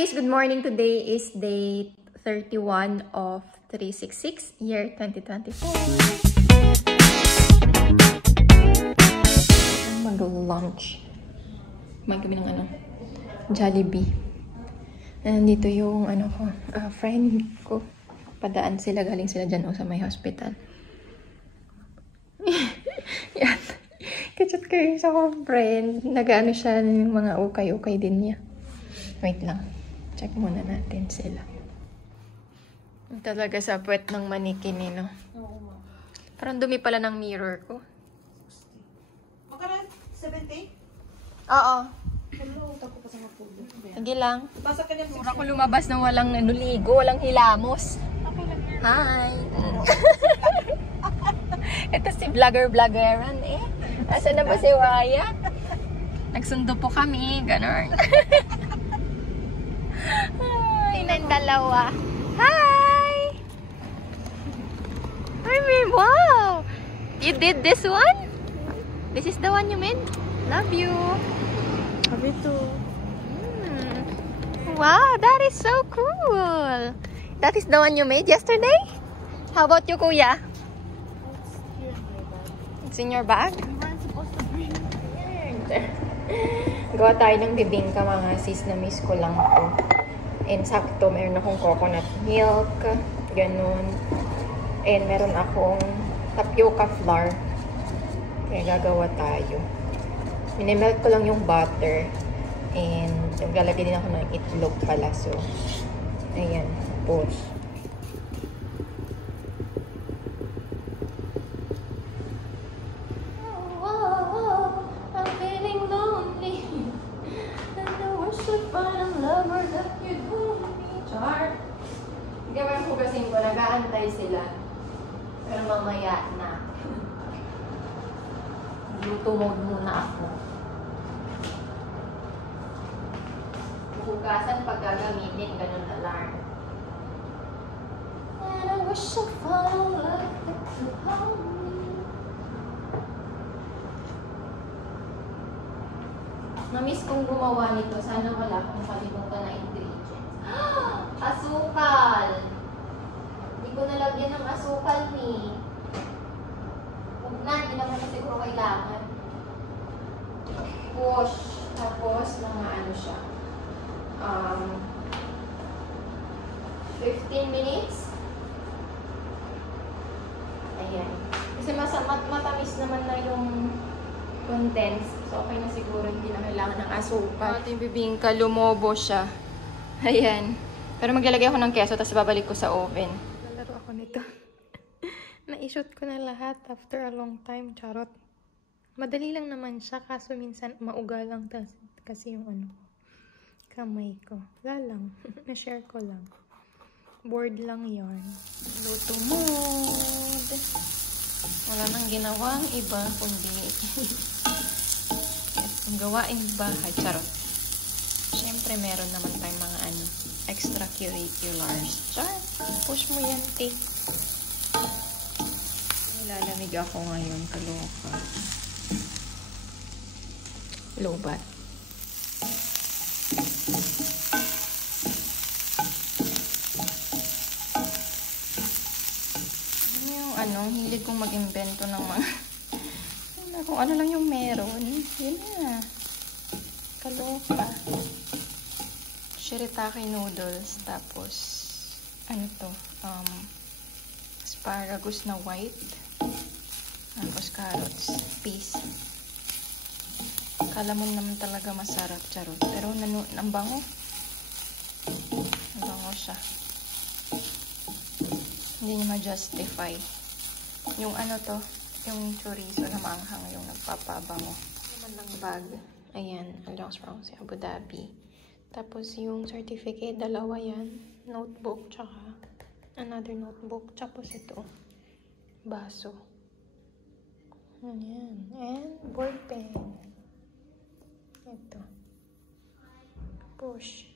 Guys, good morning. Today is day 31 of 366, year 2024. Mag-lunch. Kumain kami ng Jollibee. Nandito yung friend ko. Padaan sila, galing sila dyan sa may hospital. Yan. Kachat kayo sa akong friend. Nag-ano siya ng mga ukay-ukay din niya. Wait lang. Check muna natin sila. Talaga sa puwet ng manikin no? Parang dumi pala ng mirror ko. Makaran? 70? Oo. Hello, tako pa sa mapulo. Sige lang. Pasok ka niya. Mura ko lumabas na walang ligo, walang hilamos. Hi! Ito si vlogger-vloggeran eh. Asa na ba si Wyatt? Nagsundo po kami, ganon. Ay, ng dalawa. Hi! I mean, wow! You did this one? This is the one you made? Love you! Love you too. Wow, that is so cool! That is the one you made yesterday? How about you, Kuya? It's in your bag? We weren't supposed to bring it. Gawa tayo ng bibingka mga sis, na miss ko lang to. And sakto, meron akong coconut milk, ganun. And meron akong tapioca flour. Kaya gagawa tayo. Minimelt ko lang yung butter. And naglalagay din ako ng itlog pala. So, ayan. Push. Hindi ba yung hugasin ko, nag-aantay sila. Pero mamaya na. Luto mode muna ako. Hugasan pag gagamitin, ganun alarm. And I wish I found love that could hold me. Na-miss kong gumawa nito. Sana wala akong kalimutan na ingredients. Asukal! Hindi ko nalagyan ng asukal ni. Huwag na, hindi naman na siguro kailangan. Push. Tapos, mga ano siya. 15 minutes. Ayan. Kasi matamis naman na yung condense. So, okay na siguro. Hindi na kailangan ng asukal. Ating bibingka, lumobo siya. Ayan. Pero maglalagay ako ng keso, tapos babalik ko sa oven. Lalaro ako nito. Na-shoot ko na lahat after a long time. Charot. Madali lang naman siya, kaso minsan mauga lang kasi yung kamay ko. Wala lang. Na-share ko lang. Board lang yarn. Luto mode. Wala nang ginawang iba, kundi yung gawaing bahay. Charot. Siyempre, meron naman tayong mga extracurriculars. Char, push mo yan, take. Nilalamig ako ngayon, kaloka. Lobat. Yung hilig kong mag-invento ng mga kung ano lang yung meron. Yun na. Kaloka. Shirataki noodles, tapos asparagus na white, tapos carrots, peas. Kala mo naman talaga masarap, charot, pero ang bango siya. Hindi niya ma-justify yung yung chorizo na maanghang, yung nagpapabango naman ng bag. Ayan, Alliance Francaise Abu Dhabi. Tapos yung certificate, dalawa yan. Notebook, tsaka another notebook. Tapos ito, baso. Ayan. And ball pen. Ito. Push.